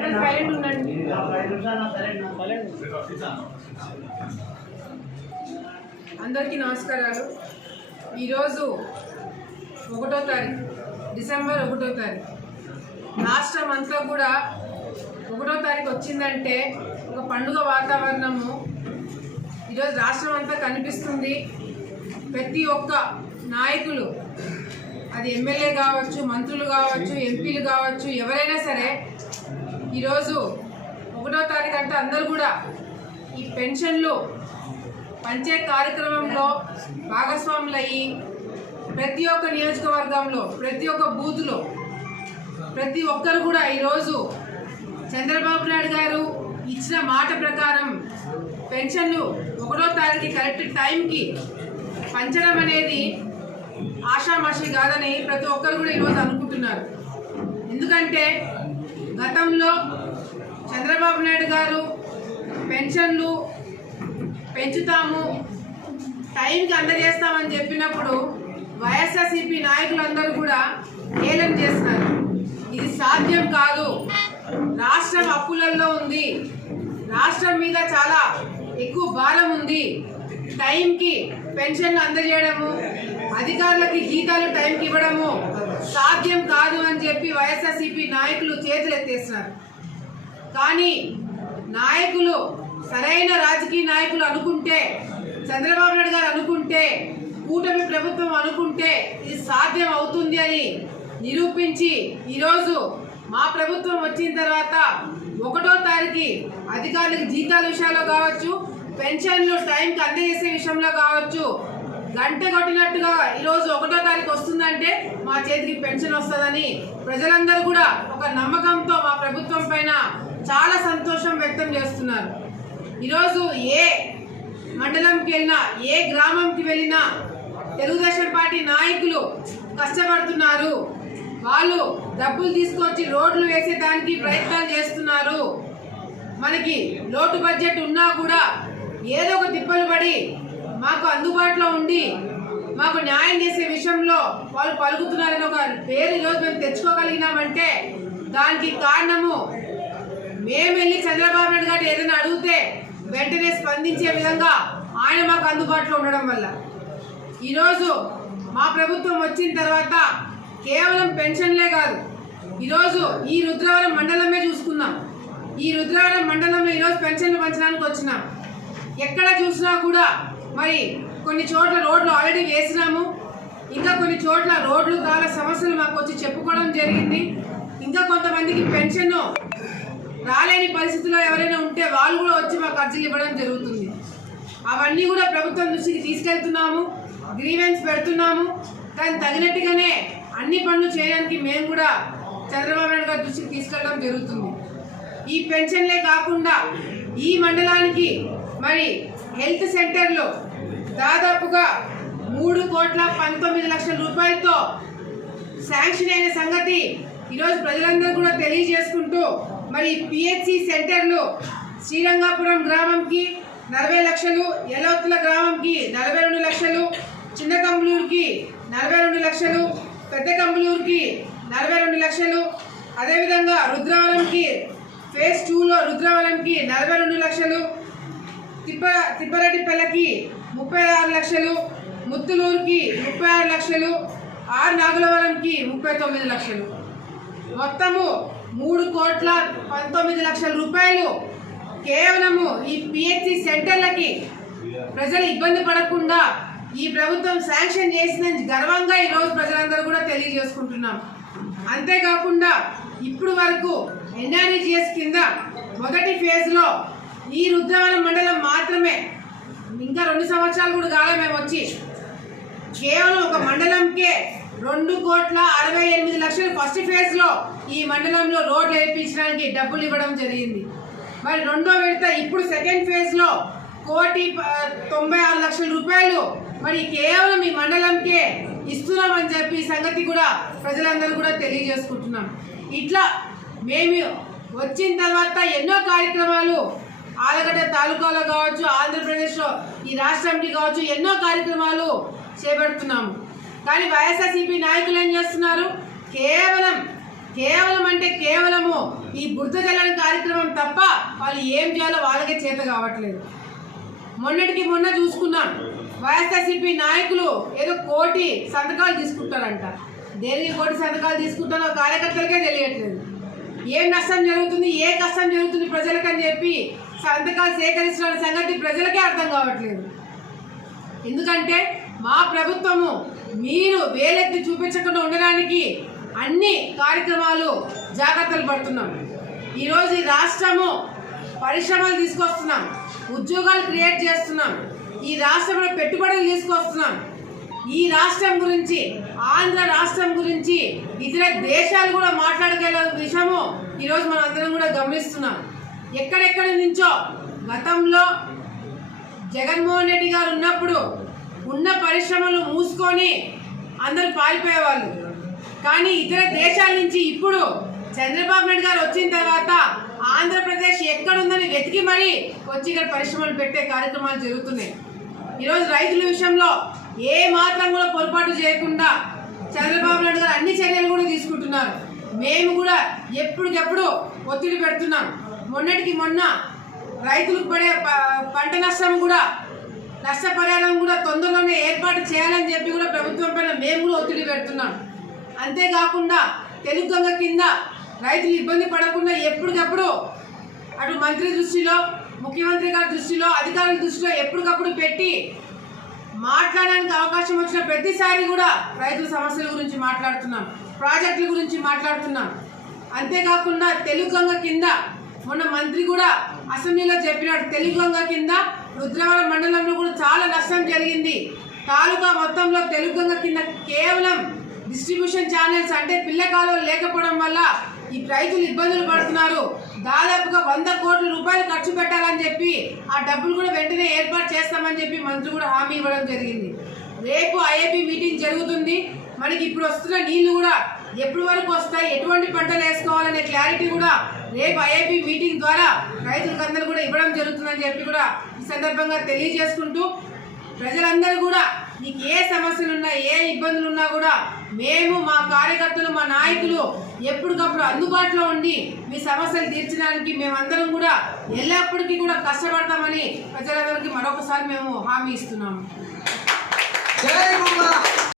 Silent ఉండండి అందరికీ నమస్కారాలు. ఈరోజు ఒకటో తారీఖు డిసెంబర్ ఒకటో తారీఖు. రాష్ట్రం అంతా కూడా ఒకటో తారీఖు వచ్చిందంటే ఒక పండుగ వాతావరణము. ఈరోజు రాష్ట్రం అంతా కనిపిస్తుంది. ప్రతి ఒక్క నాయకులు అది ఎమ్మెల్యే కావచ్చు మంత్రులు కావచ్చు ఎంపీలు కావచ్చు ఎవరైనా సరే ఈరోజు ఒకటో తారీఖు అంటే అందరూ కూడా ఈ పెన్షన్లు పంచే కార్యక్రమంలో భాగస్వాములయ్యి ప్రతి ఒక్క నియోజకవర్గంలో ప్రతి ఒక్క బూత్లో ప్రతి ఒక్కరు కూడా ఈరోజు చంద్రబాబు నాయుడు గారు ఇచ్చిన మాట ప్రకారం పెన్షన్లు ఒకటో తారీఖు కరెక్ట్ టైంకి పంచడం అనేది ఆషామాషి కాదని ప్రతి ఒక్కరు కూడా ఈరోజు అనుకుంటున్నారు. ఎందుకంటే గతంలో చంద్రబాబు నాయుడు గారు పెన్షన్లు పెంచుతాము టైంకి అందజేస్తామని చెప్పినప్పుడు వైఎస్ఆర్సీపీ నాయకులందరూ కూడా ఏలం చేస్తున్నారు. ఇది సాధ్యం కాదు. రాష్ట్రం అప్పులలో ఉంది. రాష్ట్రం మీద చాలా ఎక్కువ భారం ఉంది. టైంకి పెన్షన్ అందజేయడము అధికారులకి జీతాలు టైంకి ఇవ్వడము సాధ్యం కాదు అని చెప్పి వైఎస్ఆర్సీపీ నాయకులు చేతులెత్తేస్తున్నారు. కానీ నాయకులు సరైన రాజకీయ నాయకులు అనుకుంటే చంద్రబాబు నాయుడు గారు అనుకుంటే కూటమి ప్రభుత్వం అనుకుంటే ఇది సాధ్యం అవుతుంది అని నిరూపించి ఈరోజు మా ప్రభుత్వం వచ్చిన తర్వాత ఒకటో తారీఖు అధికారులకు జీతాల విషయాల్లో కావచ్చు పెన్షన్లు టైంకి అందజేసే విషయంలో కావచ్చు గంట కొట్టినట్టుగా ఈరోజు ఒకటో తారీఖు వస్తుందంటే మా చేతికి పెన్షన్ వస్తుందని ప్రజలందరూ కూడా ఒక నమ్మకంతో మా ప్రభుత్వం పైన చాలా సంతోషం వ్యక్తం చేస్తున్నారు. ఈరోజు ఏ మండలంకి వెళ్ళినా ఏ గ్రామంకి వెళ్ళినా తెలుగుదేశం పార్టీ నాయకులు కష్టపడుతున్నారు. వాళ్ళు డబ్బులు తీసుకొచ్చి రోడ్లు వేసేదానికి ప్రయత్నాలు చేస్తున్నారు. మనకి లోటు బడ్జెట్ ఉన్నా కూడా ఏదో ఒక తిప్పలు పడి మాకు అందుబాటులో ఉండి మాకు న్యాయం చేసే విషయంలో వాళ్ళు పలుకుతున్నారని ఒక పేరు ఈరోజు మేము తెచ్చుకోగలిగినామంటే దానికి కారణము మేము వెళ్ళి చంద్రబాబు నాయుడు గారు ఏదైనా అడిగితే వెంటనే స్పందించే విధంగా ఆయన మాకు అందుబాటులో ఉండడం వల్ల. ఈరోజు మా ప్రభుత్వం వచ్చిన తర్వాత కేవలం పెన్షన్లే కాదు ఈరోజు ఈ రుద్రవరం మండలమే చూసుకున్నాం ఈ రుద్రవరం మండలంలో ఈరోజు పెన్షన్లు పంచడానికి వచ్చినాం. ఎక్కడ చూసినా కూడా మరి కొన్ని చోట్ల రోడ్లు ఆల్రెడీ వేసినాము. ఇంకా కొన్ని చోట్ల రోడ్లు కాల సమస్యలు మాకు వచ్చి చెప్పుకోవడం జరిగింది. ఇంకా కొంతమందికి పెన్షన్ రాలేని పరిస్థితుల్లో ఎవరైనా ఉంటే వాళ్ళు కూడా వచ్చి మాకు అర్జీలు ఇవ్వడం జరుగుతుంది. అవన్నీ కూడా ప్రభుత్వం దృష్టికి తీసుకెళ్తున్నాము. గ్రీవెన్స్ పెడుతున్నాము. కానీ తగినట్టుగానే అన్ని పనులు చేయడానికి మేము కూడా చంద్రబాబు నాయుడు గారి దృష్టికి తీసుకెళ్ళడం జరుగుతుంది. ఈ పెన్షన్లే కాకుండా ఈ మండలానికి మరి హెల్త్ సెంటర్లో దాదాపుగా మూడు కోట్ల పంతొమ్మిది లక్షల రూపాయలతో శాంక్షన్ అయిన సంగతి ఈరోజు ప్రజలందరూ కూడా తెలియజేసుకుంటూ మరి పిహెచ్సి సెంటర్లు శ్రీరంగాపురం గ్రామంకి నలభై లక్షలు ఎలవత్తుల గ్రామంకి నలభై రెండు లక్షలు చిన్న కంబళూరుకి నలభై రెండు లక్షలు పెద్ద కంబళూరుకి నలభై రెండు లక్షలు అదేవిధంగా రుద్రవరంకి ఫేజ్ టూలో రుద్రవరంకి నలభై రెండు లక్షలు తిప్ప తిప్పరెడ్డిపల్లెకి ముప్పై ఆరు లక్షలు ముత్తులూరుకి ముప్పై ఆరు లక్షలు ఆర్ నాగులవరంకి ముప్పై తొమ్మిది లక్షలు. మొత్తము మూడు కోట్ల పంతొమ్మిది లక్షల రూపాయలు. కేవలము ఈ పిహెచ్సి సెంటర్లకి ప్రజలు ఇబ్బంది పడకుండా ఈ ప్రభుత్వం శాంక్షన్ చేసిన గర్వంగా ఈరోజు ప్రజలందరూ కూడా తెలియజేసుకుంటున్నాం. అంతేకాకుండా ఇప్పుడు వరకు ఎన్ఆర్ఈజిఎస్ కింద మొదటి ఫేజ్లో ఈ రుద్రవరం మండలం మాత్రమే. ఇంకా రెండు సంవత్సరాలు కూడా కాలే మేము వచ్చి. కేవలం ఒక మండలంకే రెండు కోట్ల అరవై ఎనిమిది లక్షలు ఫస్ట్ ఫేజ్లో ఈ మండలంలో రోడ్లు వేయించడానికి డబ్బులు ఇవ్వడం జరిగింది. మరి రెండో విడత ఇప్పుడు సెకండ్ ఫేజ్లో కోటి ప- తొంభై ఆరు లక్షల రూపాయలు మరి కేవలం ఈ మండలంకే ఇస్తున్నామని చెప్పి ఈ సంగతి కూడా ప్రజలందరూ కూడా తెలియజేసుకుంటున్నాం. ఇట్లా మేము వచ్చిన తర్వాత ఎన్నో కార్యక్రమాలు ఆలగడ్డ తాలూకాలో కావచ్చు ఆంధ్రప్రదేశ్లో ఈ రాష్ట్రానికి కావచ్చు ఎన్నో కార్యక్రమాలు చేపడుతున్నాము. కానీ వైఎస్ఆర్సీపీ నాయకులు ఏం చేస్తున్నారు? కేవలం కేవలం అంటే కేవలము ఈ బురద జల్లడం కార్యక్రమం తప్ప వాళ్ళు ఏం చేయాలో వాళ్ళకే చేత కావట్లేదు. మొన్నటికి మొన్న చూసుకున్నాం వైఎస్ఆర్సీపీ నాయకులు ఏదో కోటి సంతకాలు తీసుకుంటారంట దేనికి కోటి సంతకాలు తీసుకుంటారో కార్యకర్తలకే తెలియట్లేదు. ఏం నష్టం జరుగుతుంది ఏ కష్టం జరుగుతుంది ప్రజలకని చెప్పి సంతకాలు సేకరిస్తున్న సంగతి ప్రజలకే అర్థం కావట్లేదు. ఎందుకంటే మా ప్రభుత్వము మీరు వేలెత్తి చూపించకుండా ఉండడానికి అన్ని కార్యక్రమాలు జాగ్రత్తలు పడుతున్నాం. ఈరోజు ఈ రాష్ట్రము పరిశ్రమలు తీసుకొస్తున్నాం ఉద్యోగాలు క్రియేట్ చేస్తున్నాం ఈ రాష్ట్రంలో పెట్టుబడులు తీసుకొస్తున్నాం. ఈ రాష్ట్రం గురించి ఆంధ్ర రాష్ట్రం గురించి ఇతర దేశాలు కూడా మాట్లాడగల విషయము ఈరోజు మనం అందరం కూడా గమనిస్తున్నాం. ఎక్కడెక్కడి నుంచో గతంలో జగన్మోహన్ రెడ్డి గారు ఉన్నప్పుడు ఉన్న పరిశ్రమలు మూసుకొని అందరూ పారిపోయేవాళ్ళు. కానీ ఇతర దేశాల నుంచి ఇప్పుడు చంద్రబాబు నాయుడు గారు వచ్చిన తర్వాత ఆంధ్రప్రదేశ్ ఎక్కడుందని వెతికి మరీ వచ్చి ఇక్కడ పరిశ్రమలు పెట్టే కార్యక్రమాలు జరుగుతున్నాయి. ఈరోజు రైతుల విషయంలో ఏ మాత్రం కూడా పొరపాటు చేయకుండా చంద్రబాబు నాయుడు గారు అన్ని చర్యలు కూడా తీసుకుంటున్నారు. మేము కూడా ఎప్పటికెప్పుడు ఒత్తిడి పెడుతున్నాం. మొన్నటికి మొన్న రైతులకు పడే ప- పంట నష్టం కూడా నష్టపరిహారం కూడా తొందరలోనే ఏర్పాటు చేయాలని చెప్పి కూడా ప్రభుత్వం పైన మేము కూడా ఒత్తిడి పెడుతున్నాం. అంతేకాకుండా తెలుగు గంగ కింద రైతులు ఇబ్బంది పడకుండా ఎప్పటికప్పుడు అటు మంత్రి దృష్టిలో ముఖ్యమంత్రి గారి దృష్టిలో అధికారుల దృష్టిలో ఎప్పటికప్పుడు పెట్టి మాట్లాడడానికి అవకాశం వచ్చిన ప్రతిసారి కూడా రైతుల సమస్యల గురించి మాట్లాడుతున్నాం. ప్రాజెక్టుల గురించి మాట్లాడుతున్నాం. అంతేకాకుండా తెలుగు గంగ కింద మొన్న మంత్రి కూడా అసెంబ్లీలో చెప్పినాడు. తెలుగు గంగ కింద రుద్రవరం మండలంలో కూడా చాలా నష్టం జరిగింది. తాలూకా మొత్తంలో తెలుగు గంగ కింద కేవలం డిస్ట్రిబ్యూషన్ ఛానల్స్ అంటే పిల్లకాలు లేకపోవడం వల్ల ఈ రైతులు ఇబ్బందులు పడుతున్నారు. దాదాపుగా వంద కోట్ల రూపాయలు ఖర్చు పెట్టాలని చెప్పి ఆ డబ్బులు కూడా వెంటనే ఏర్పాటు చేస్తామని చెప్పి మంత్రి కూడా హామీ ఇవ్వడం జరిగింది. రేపు ఐఏపీ మీటింగ్ జరుగుతుంది. మనకి ఇప్పుడు వస్తున్న నీళ్ళు కూడా ఎప్పటి వరకు వస్తాయి? ఎటువంటి పంటలు వేసుకోవాలనే క్లారిటీ కూడా రేపు ఐఐపి మీటింగ్ ద్వారా రైతులకందరూ కూడా ఇవ్వడం జరుగుతుందని చెప్పి కూడా ఈ సందర్భంగా తెలియజేసుకుంటూ ప్రజలందరూ కూడా మీకు ఏ సమస్యలు ఉన్నా ఏ ఇబ్బందులు ఉన్నా కూడా మేము మా కార్యకర్తలు మా నాయకులు ఎప్పటికప్పుడు అందుబాటులో ఉండి మీ సమస్యలు తీర్చడానికి మేమందరం కూడా ఎల్లప్పటికీ కూడా కష్టపడతామని ప్రజలందరికీ మరొకసారి మేము హామీ ఇస్తున్నాము.